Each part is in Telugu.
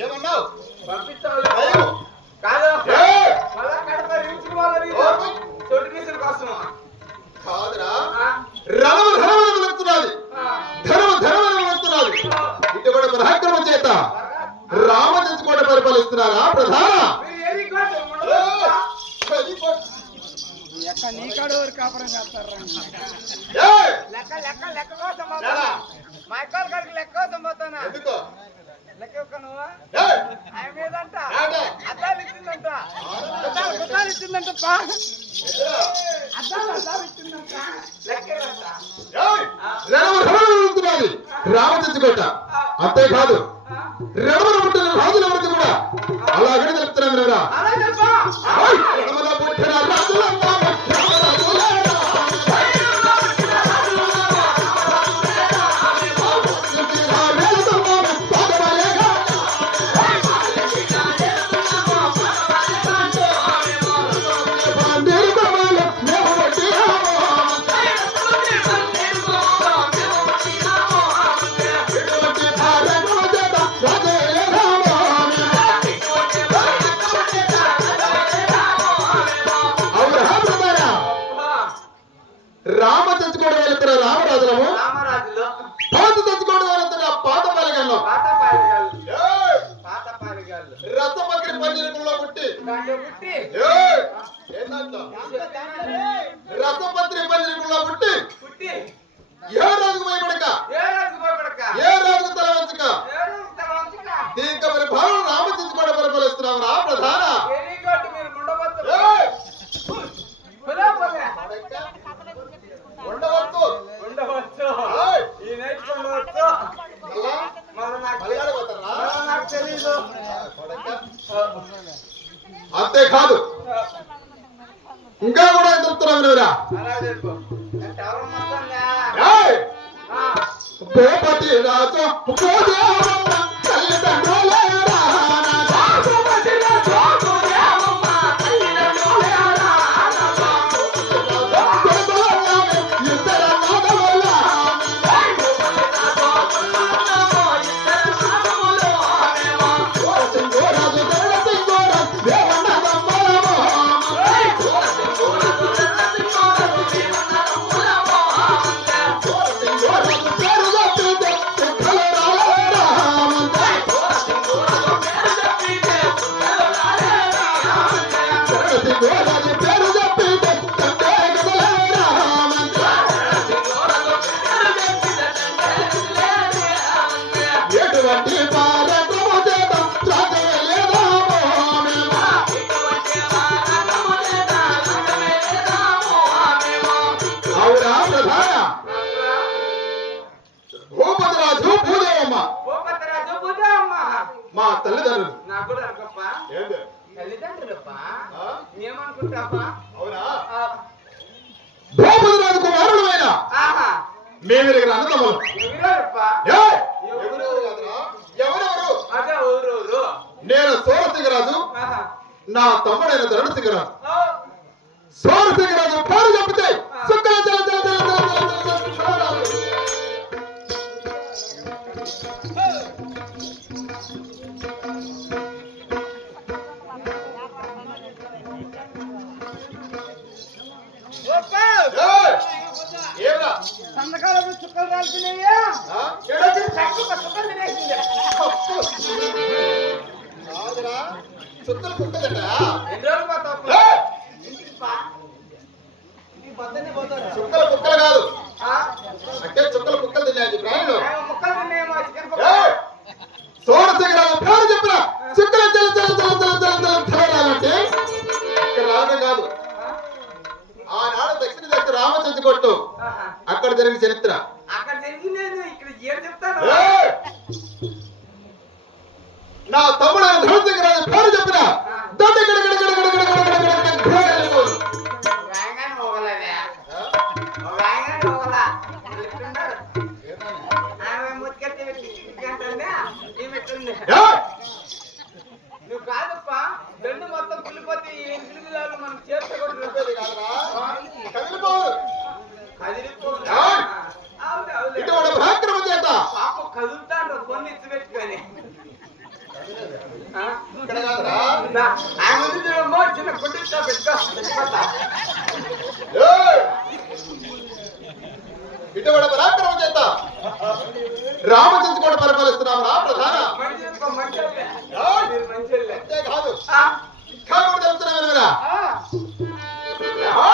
ఏమన్నావు? పంపించాలి కాదు మళ్ళా కడప రీచ్ వాళ్ళని చోటు కేసుల కోసం కాదురా, రణము ధనమని వెళుతున్నది, ధనము ధనమని వెళుతున్నది. ఇటువంటి పరాక్రమం చేత రామచంద్రకోట పరిపాలిస్తున్నారా ప్రధాన? నీకాడు కాపురం చేస్తారు లెక్క లెక్క లెక్క కోసం మా ఎక్కడ గారికి లెక్క కోసం పోతానా? ఎందుకో లెక్క నువ్వు ఆయన మీదంట అద్దాలు ఇచ్చిందంట, అద్దాలు ఇచ్చిందంట, అద్దాలు ఇచ్చిందంట, వెళుతున్నది రామచంద్రకోట. అంతేకాదు రమణ పుట్టిన రాజుల వరకు కూడా అలాగనే తెలుపుతున్నాం కదా. రమణ పుట్టిన రాజుల రామ తెచ్చుకోవడం వెళ్తున్న రామరాజులము, పాత తెచ్చుకోవడం వెళ్తున్న పాత పాలెగాళ్ళు, రసమగ్రి పంజరంలో పుట్టి రసపత్రి పంజరంలో పుట్టి ఏ రోజుకు భయపడక ఏ రోజుకు తల వంచక దీంతో మరి భావం రామ తెచ్చుకోవడం పరిపాలిస్తున్నాం రా ప్రధాన. ఉండవచ్చు ఉండవచ్చు ఈ నైట్ ఉండవచ్చు నాకు తెలీదు. అంతేకాదు ఇంకా కూడా చెప్తున్నాం మీరా భూపతి రాజు మా తల్లిదండ్రులు నాకు తల్లిదండ్రులప్ప ఏమనుకుంటాపా? అవునా? ద్రౌపది రాజు కుమారుడమైన మేము దగ్గర అన్నదమ్ములు. నేను సోరసింగరాజు, నా తమ్ముడైన ధరణసింగరాజు. సోరసింగరాజు పేరు చెప్తే సుక్కల జల జల జల సంతకాలు చుక్కలు రాల్పినాయా? చుక్కలు తినేసింది. చుక్కలు కుక్కదట. ఎన్ని రోజులు పోతావు? చుక్కలు కుక్కలు కాదు అంటే చుక్కలు కుక్కలు తిన్నాయి ప్రాణులు. ముక్కలు తిన్నాయేమో చికెన్ సోరసింగరాజు పేరు చెప్పిన చుక్కల జల జల జల జల జల జల జలాలంటే ఇక్కడ రావడం కాదు. ఆనాడు దక్షిణ దక్ష రామచంద్ర కొట్టు అక్కడ జరిగిన చరిత్ర. అక్కడ జరిగినది ఇక్కడ ఏం చెప్తాను? నా తమ్ముడైన ధరణసింగరాజు పేరు చెప్పిన నువ్వు కాదప్ప దండు మొత్తం కులిపోతే మనం చేస్తే కూడా కదిలిపోదు. కదిలి ఆయన ముందు చూడమ్మో చిన్న గుడ్డితో పెట్టుకో చచ్చిపోతా. ఏయ్! ఇటువంటి పరాక్రమం చేత రామచంద్రుడు పరిపాలిస్తున్నాము రా ప్రధాన. మంచి మంచి ఏయ్! మీరు మంచి అంతేకాదు ఆ ఇంకా కూడా తెలుస్తున్నాను వినరా. ఆ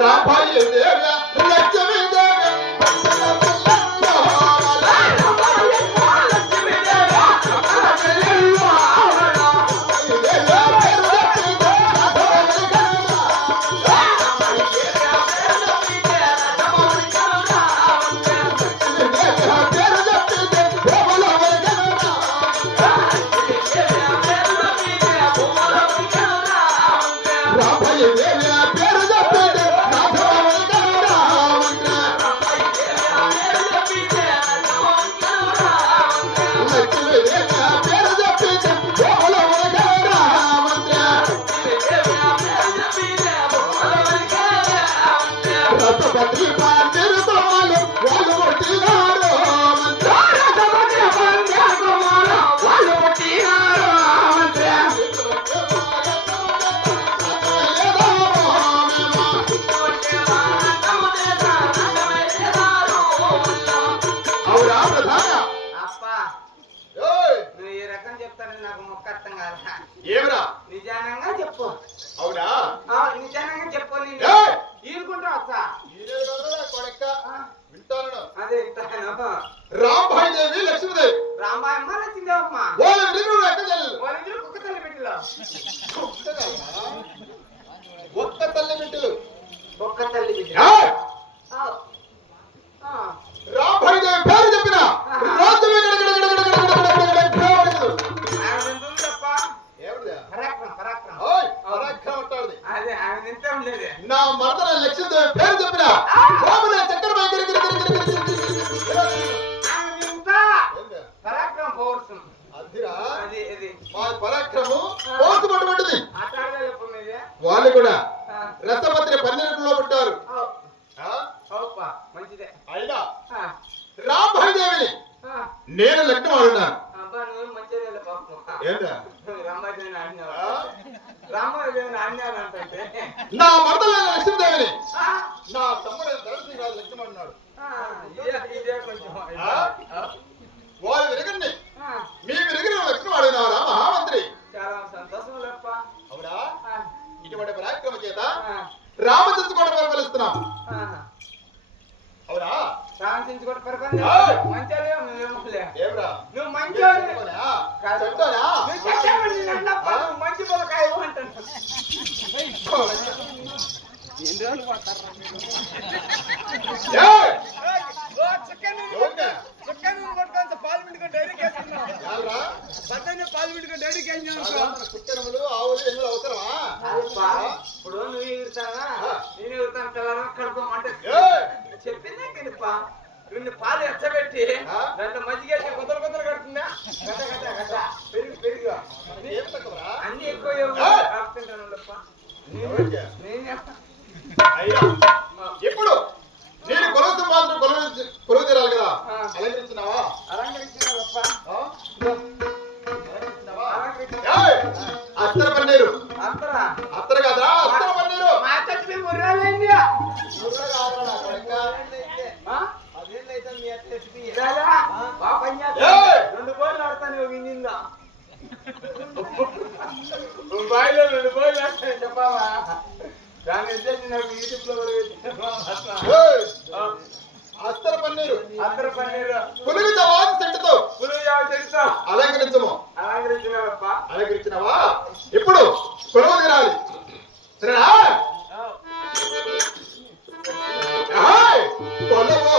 రాబాయి దేవ్య లక్ష్మీ దేవ్య అప్పా నువ్వు ఈ రకం చెప్తానని నాకు మొక్క అర్థం కాదా. ఏమరా నిజానంగా చెప్పు. అవునా నిజానంగా చెప్పు. ఏయ్! ఈనుకుంటా వస్తా. వింటాను. అదే ఇంటాను. రాంబాయి దేవి లక్ష్మీదేవి రామాయమ్మ నచ్చిందేవమ్మ. వాళ్ళ విరుగుడు ఎక్కడ చెల్లెలు వాళ్ళిద్దరు కుక్క తల్లి బిడ్డలు. ఒక్క తల్లి బిడ్డలు. కుక్క తల్లి బిడ్డ. ఏయ్! రాంబాయి దేవి పేరు చెప్పిన రాజ్యమే పరాక్రమం. అదే ఆమె నింతే ఉండేది. నా మరదల లక్ష్మీదేవి పేరు చెప్పిన చక్కెర ఆమె నింతా పరాక్రమం పౌరుషం. అదిరా అది అది మా పరాక్రమం పోతుపట్టుబడింది. ఆటాడలే చెప్పు మీదే. వాళ్ళు కూడా రసపత్రి 12లో పుట్టారు. మంచిదే. అయినా రాంబాయి దేవిని నేను లగ్నం ఆడున్నాను. అబ్బా నువ్వు మంచిదే పాపం. ఏంటా రామాదేవిని ఆడినావా? రామాదేవిని ఆడినానంటే నా మరదలైన లక్ష్మీదేవిని నా తమ్ముడు ధరసింహరాజు లగ్నం ఆడినాడు. ఇదే కొంచెం వాళ్ళు విరగండి మీ విరగిన లగ్నం ఆడినారా మహామంత్రి? చాలా సంతోషం లేప్ప. అవునా ఇటువంటి పరాక్రమ చేత రామచంద్ర కూడా పరిపాలిస్తున్నాం. అవునా శాంతించుకోవడం పరిపాలన మంచిగా నువ్వేమోలే. ఏమ్రా నువ్వు మంచిగా చెడ్డోనా? చెడ్డోనా? నువ్వు మంచి పొలకాయ అంటాను. ఎన్ని రోజులు పడతారు? ఏయ్! చుక్క నువ్వు కొట్టుకొని పాలు పిండుకొని డైరీకి వేసుకున్నావు. ఎవరా? పద్దెనే పాలు పిండుకొని డైరీకి వేసినావు. సాధారణ కుక్కరములు ఆవులు ఎన్నులు అవసరమా? ఇప్పుడు నువ్వు ఎగురుతావా నేను ఎగురుతాను తెల్లారా కడుకోమంటే ఏయ్! చెప్పిందే తినిపా. రెండు పాలు ఎచ్చబెట్టి దాంట్లో మజ్జిగ కొత్తలు కొత్తలు కడుతుందా గడ్డ గడ్డ గడ్డ పెరుగు పెరుగు ఏం తక్కువరా? అన్ని ఎక్కువ తింటాను ఎవరికి? నేనే అయ్యా ఇప్పుడు నేను కొలవసం మాత్రం కొలువు తీరాలి కదా. అలంకరించినావా? అలంకరించిన గొప్ప ఆ? ఏయ్! అత్తర పన్నీరు అంతరా అత్తర కాదా అత్తర పన్నీరు మా చచ్చి ముర్రాలేండి. ముర్ర కాదురా నా కొడుకా. ఏయ్! 2 కోట్లు ఆడతాను విందా బాయిలో 2 కోట్లు ఆడతాను చెప్పావా? దాన్ని వచ్చేసి నాకు యూట్యూబ్ లో ఏయ్! అత్తర పన్నీరు అత్తర పన్నీరు పులుగు తవాది సెట్టుతో పులుగు యావ తెలుసా అలంకరించము. అలంకరించినారప్ప. అలంకరించినావా? ఇప్పుడు కొలువు తీరాలి. సరేనా? ఏయ్! కొలువు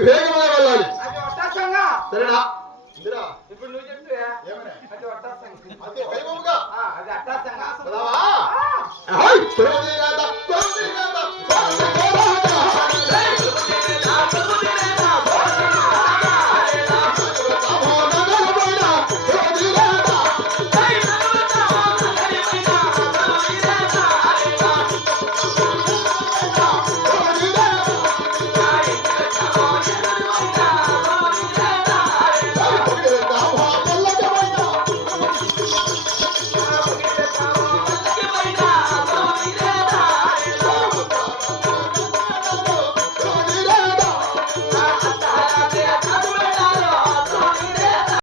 వేగంగా వెళ్ళాలి అది ఒట్టంగా సరేనా